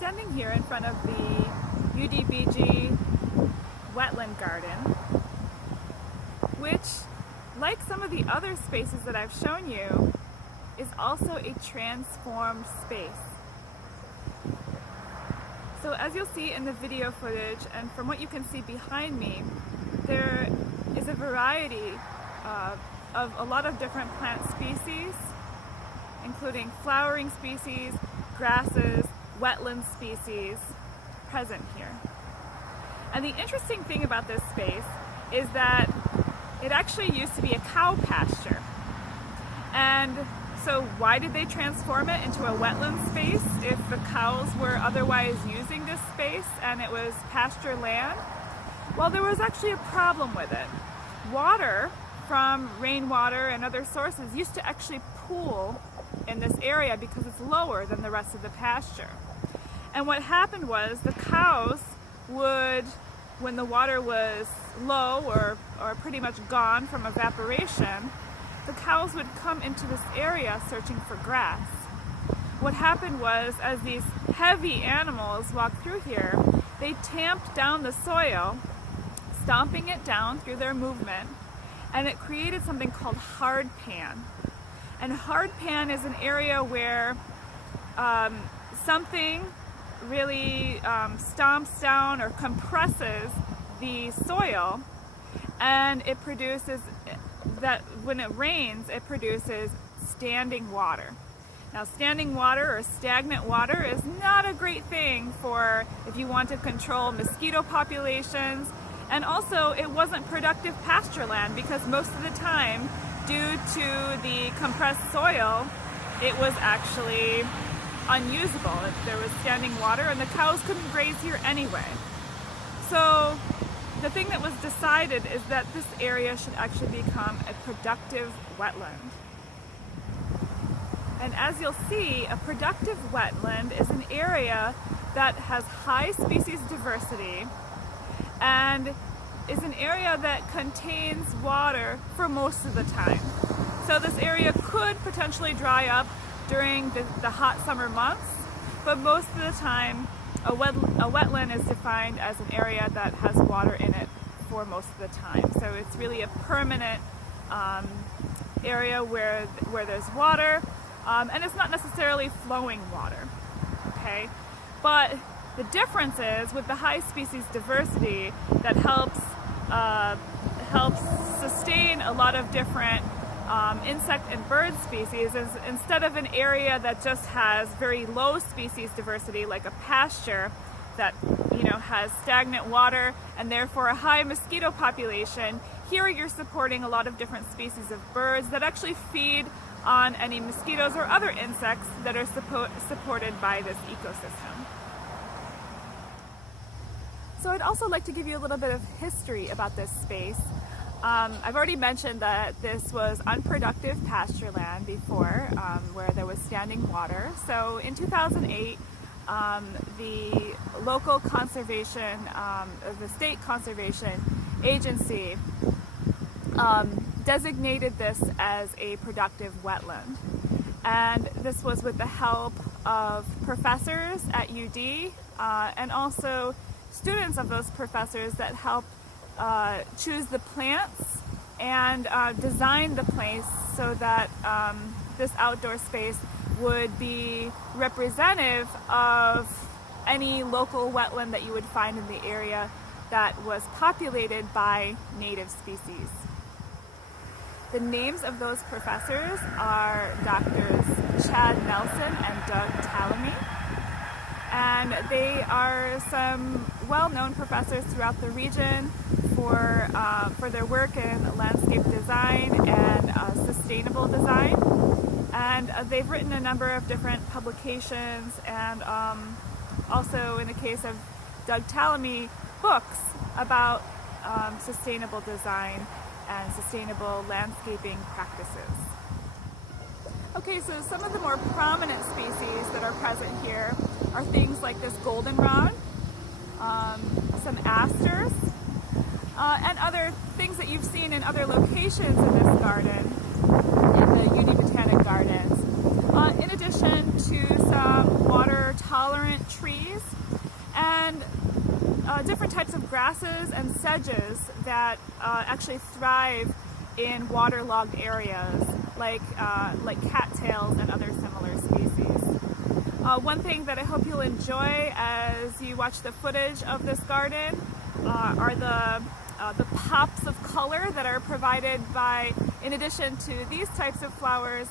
standing here in front of the UDBG Wetland Garden, which, like some of the other spaces that I've shown you, is also a transformed space. So as you'll see in the video footage and from what you can see behind me, there is a variety of a lot of different plant species, including flowering species, grasses, wetland species present here. And the interesting thing about this space is that it actually used to be a cow pasture. And so why did they transform it into a wetland space if the cows were otherwise using this space and it was pasture land? Well, there was actually a problem with it. Water from rainwater and other sources used to actually pool in this area because it's lower than the rest of the pasture. And what happened was the cows would, when the water was low or pretty much gone from evaporation, the cows would come into this area searching for grass. What happened was, as these heavy animals walked through here, they tamped down the soil, stomping it down through their movement, and it created something called hard pan. And hard pan is an area where something really stomps down or compresses the soil, and it produces that when it rains, it produces standing water. Now, standing water or stagnant water is not a great thing for if you want to control mosquito populations, and also it wasn't productive pasture land because most of the time, due to the compressed soil, it was actually unusable. There was standing water and the cows couldn't graze here anyway. So the thing that was decided is that this area should actually become a productive wetland. And as you'll see, a productive wetland is an area that has high species diversity and is an area that contains water for most of the time. So this area could potentially dry up during the hot summer months, but most of the time a wetland is defined as an area that has water in it for most of the time. So it's really a permanent area where there's water, and it's not necessarily flowing water, okay? But the difference is with the high species diversity that helps sustain a lot of different insect and bird species, is instead of an area that just has very low species diversity like a pasture that has stagnant water and therefore a high mosquito population, here you're supporting a lot of different species of birds that actually feed on any mosquitoes or other insects that are supported by this ecosystem. So I'd also like to give you a little bit of history about this space. I've already mentioned that this was unproductive pasture land before, where there was standing water. So in 2008, the local conservation, the state conservation agency designated this as a productive wetland. And this was with the help of professors at UD and also students of those professors that helped choose the plants and design the place so that this outdoor space would be representative of any local wetland that you would find in the area that was populated by native species. The names of those professors are Drs. Chad Nelson and Doug Tallamy, and they are some well-known professors throughout the region for their work in landscape design and sustainable design. And they've written a number of different publications and also, in the case of Doug Tallamy, books about sustainable design and sustainable landscaping practices. Okay, so some of the more prominent species that are present here are things like this goldenrod, some asters, and other things that you've seen in other locations in this garden, in the UD Botanic Gardens. In addition to some water-tolerant trees grasses and sedges that actually thrive in waterlogged areas like cattails and other similar species. One thing that I hope you'll enjoy as you watch the footage of this garden are the pops of color that are provided by, in addition to these types of flowers,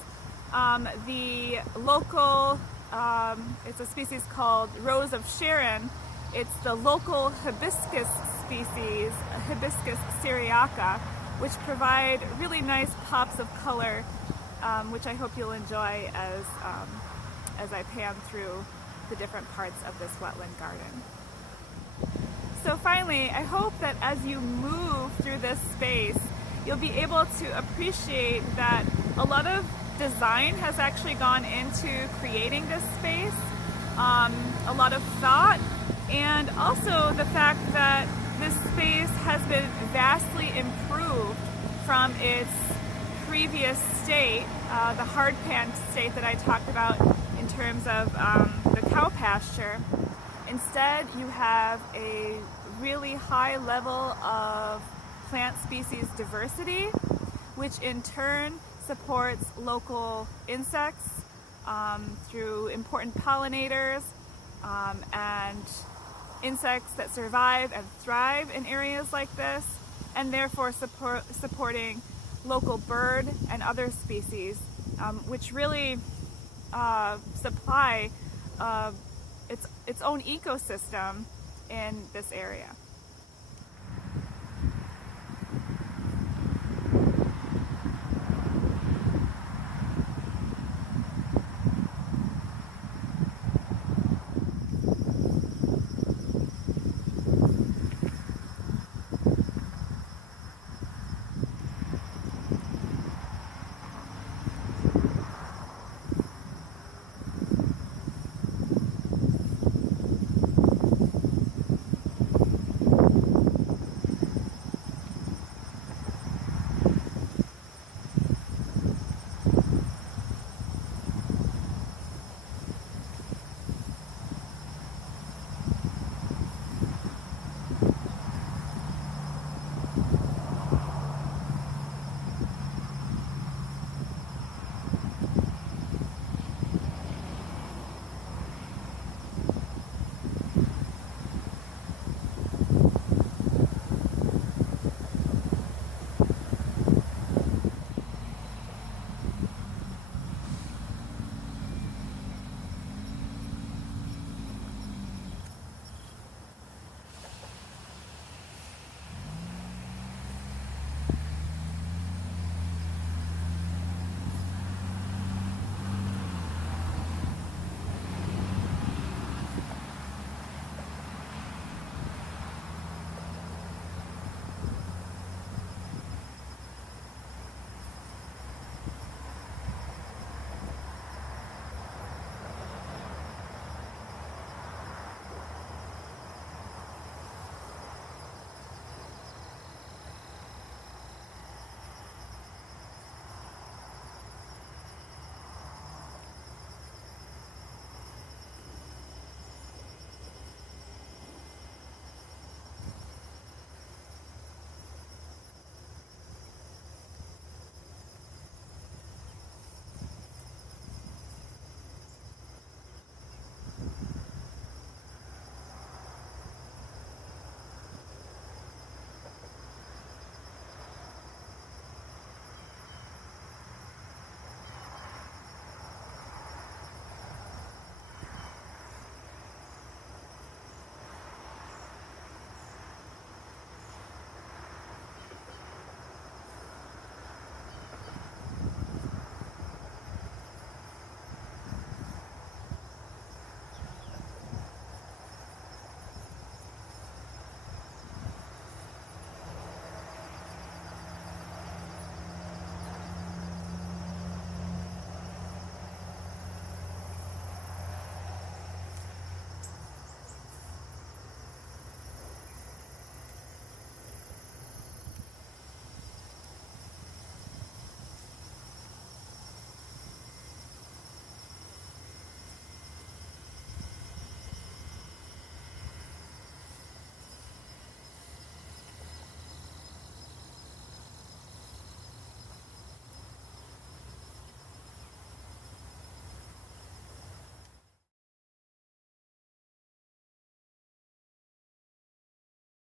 the local, it's a species called Rose of Sharon. It's the local hibiscus species, Hibiscus syriaca, which provide really nice pops of color, which I hope you'll enjoy as I pan through the different parts of this wetland garden. So finally, I hope that as you move through this space, you'll be able to appreciate that a lot of design has actually gone into creating this space, a lot of thought, and also the fact that this space has been vastly improved from its previous state, the hard pan state that I talked about in terms of the cow pasture. Instead, you have a really high level of plant species diversity, which in turn supports local insects through important pollinators and insects that survive and thrive in areas like this, and therefore supporting local bird and other species, which really supply its own ecosystem in this area.